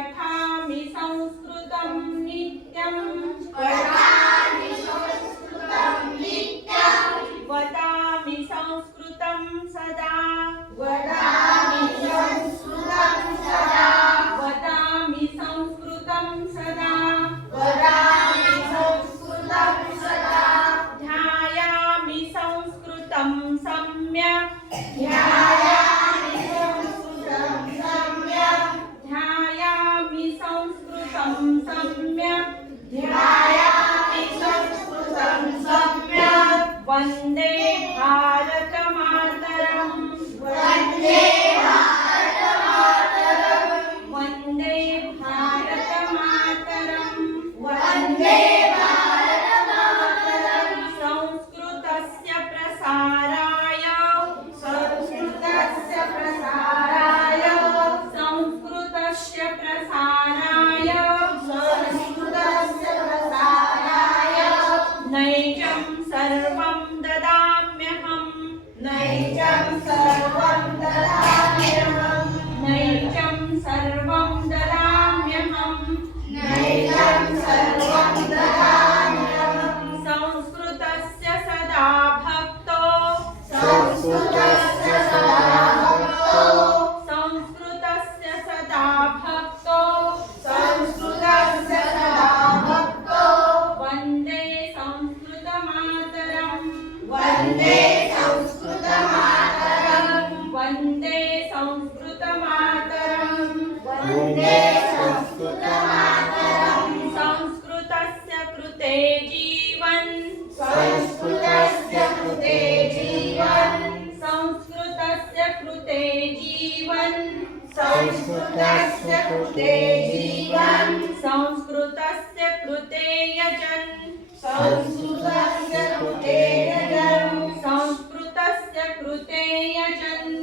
पठामि संस्कृतं नित्यं वदामि संस्कृतं सदा वदामि संस्कृतं सदा ध्यायामि संस्कृतं सम्यक् ध्यायामि संस्कृतं सम्यक् वन्दे भारतमातरम् वन्दे भारतमातरम् संस्कृतस्य प्रसाराय नैजं सर्वं ददाम्यहम् नैजं सर्वं ददाम्यहम् संस्कृतस्य सदा भक्तो संस्कृतस्य सदा भक्तो वन्दे संस्कृतमातरम् वन्दे संस्कृतमातरम् संस्कृतस्य कृते जीवन् संस्कृतस्य कृते जीवन् संस्कृतस्य कृते यजन् संस्कृतस्य कृते यजन्